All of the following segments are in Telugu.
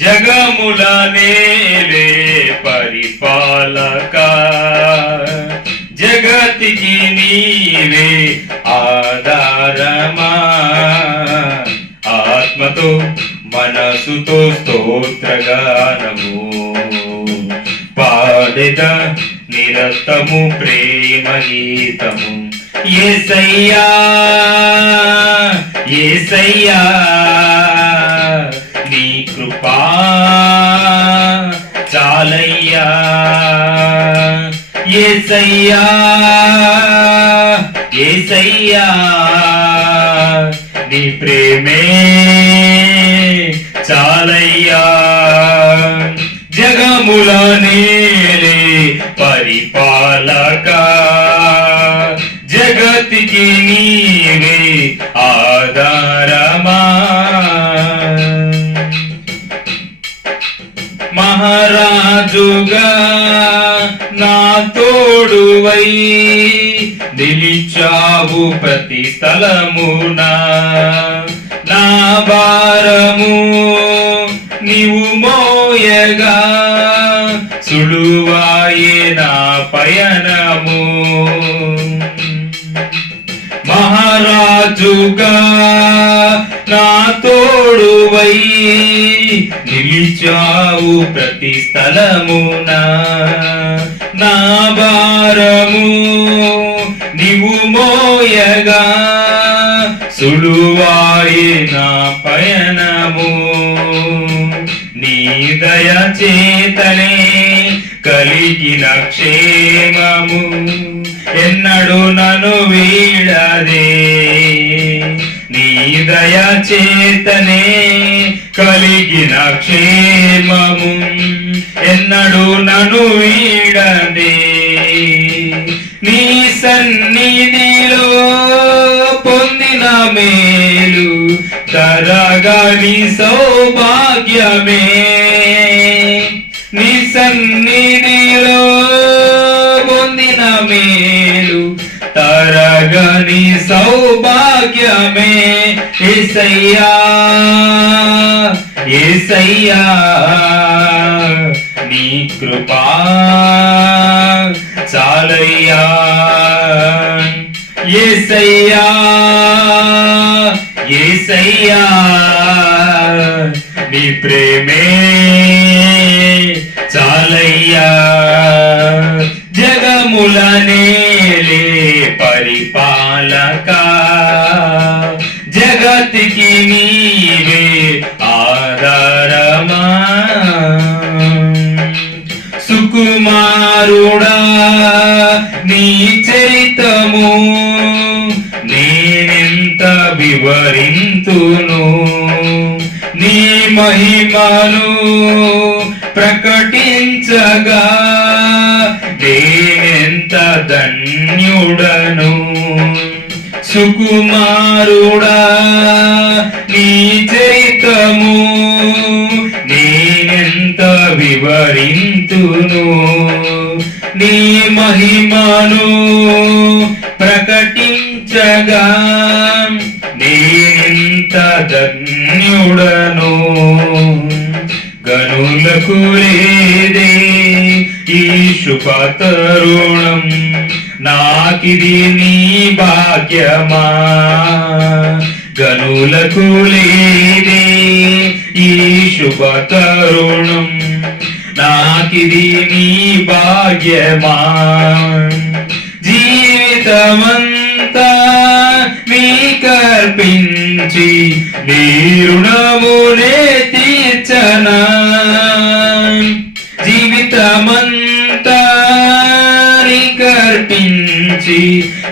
జగముల నేలే పరిపాలక, జగతికి నీవే ఆధారమా. ఆత్మతో మనసుతో స్తోత్రగానము పాడెద నిరతము ప్రేమ గీతము. యేసయ్యా యేసయ్యా నీ కృపా చాలయ్యా. యేసయ్యా యేసయ్యా నీ ప్రేమే చాలయ్యా. జగముల నేలే పరిపాలక, జగతికి నీవే ఆధారమా. మహారాజుగా నా తోడువై నిలిచావు ప్రతి స్థలమునా. నా భారము నీవు మోయగా సులువాయే నా పయనము. మహారాజుగా నా తోడువై నిలిచావు ప్రతి స్థలమునా. నా భారము నీవు మోయగా సులువాయే నా పయనము. నీ దయ చేతనే కలిగిన క్షేమము ఎన్నడు నన్ను వీడదే. నీ దయ చేతనే కలిగిన క్షేమము ఎన్నడు నన్ను వీడదే. నీ సన్నిధిలో పొందిన మేలు తరగని సౌభాగ్యమే. నీ సన్నిధిలో పొందిన మేలు తరగని సౌభాగ్యమే. యేసయ్యా యేసయ్యా నీ కృపా చాలయ్యా. యేసయ్యా యేసయ్యా నీ ప్రేమే చాలయ్యా. జగముల నేలే పరిపాలక, జగతికి నీవే ఆధారమా. సుకుమారుడా నీ చరితము నేనెంత వివరింతును. నీ మహిమను ప్రకటించగా నేనెంత ధన్యుడను. సుకుమారుడా నీ చరితము నేనెంత వివరింతును. నీ మహిమను ప్రకటించగా నేనెంత ధన్యుడను. గనులకు లేదే ఈ శుభ తరుణం, నాకిది నీ భాగ్యమా. గనులకు లేదే ఈ శుభ తరుణం, నాకిది నీ భాగ్యమా. జీవితమంతా నీకర్పించి నీ రుణమునే తీర్చనా. జీవితమంతా నీకర్పించి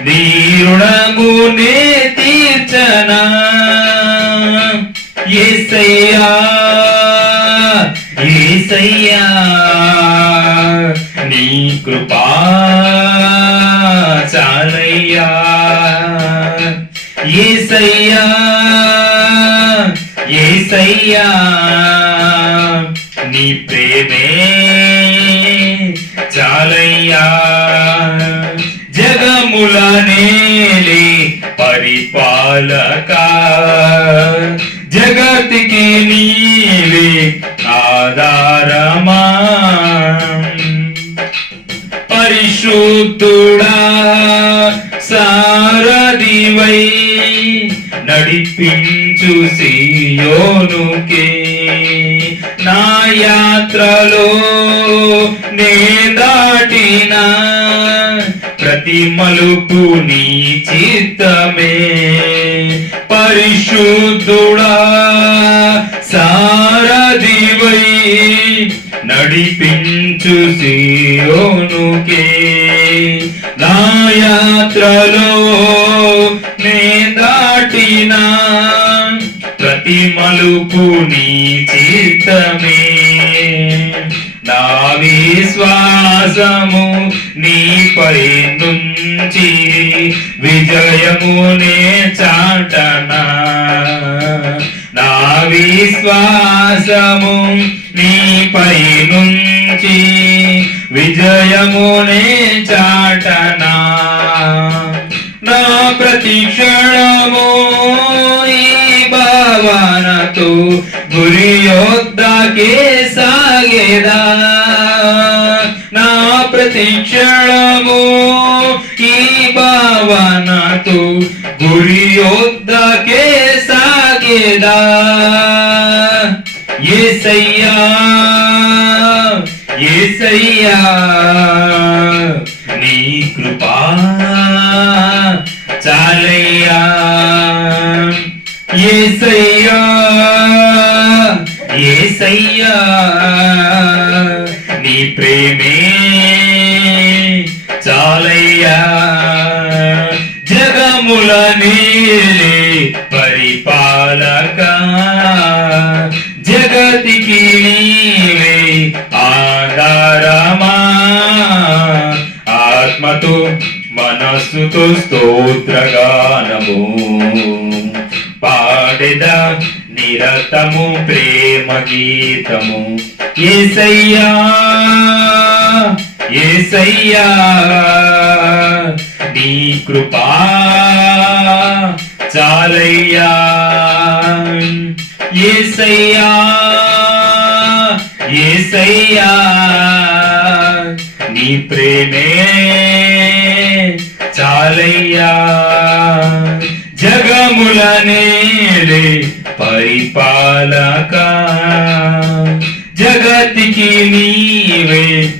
నీ రుణమునే తీర్చనా. యేసయ్యా యేసయ్యా నీ కృపా చాలయ్యా. యేసయ్యా యేసయ్యా నీ ప్రేమే చాలయ్యా. జగముల నేలే పరిపాలక, జగతికి నీవే నడిపించు సియోనుకే. నా యాత్రలో నే దాటిన ప్రతి మలుపు నీ చిత్తమే. పరిశుద్ధుడా సారథివై నడిపించు సియోనుకే. నా యాత్రలో నే దాటిన ప్రతి మలుపు నీ చిత్తమే. నా విశ్వాసము నీపై నుంచి విజయమునే చాటనా. నా విశ్వాసము నీపై నుంచి విజయమునే చాటనా. నా ప్రతి క్షణము ఈ భావనతో గురి యొద్దకే సాగేదా. నా ప్రతి క్షణము ఈ భావనతో గురి యొద్దకే సాగేదా. యేసయ్యా యేసయ్యా నీ కృపా చాలయ్యా. యేసయ్యా యేసయ్యా నీ ప్రేమే చాలయ్యా. జగముల నీలే పరిపాలక జగతికి నీవే ఆధారమా. ఆత్మతో మనస్సుతో స్తోత్రగానము పాడెదా నిరతము ప్రేమ గీతము. యేసయ్యా యేసయ్యా నీ కృపా చాలయ్యా. యేసయ్యా యేసయ్యా నీ ప్రేమే చాలయ్యా. జగముల నేలే పరిపాలక జగతికి నీవే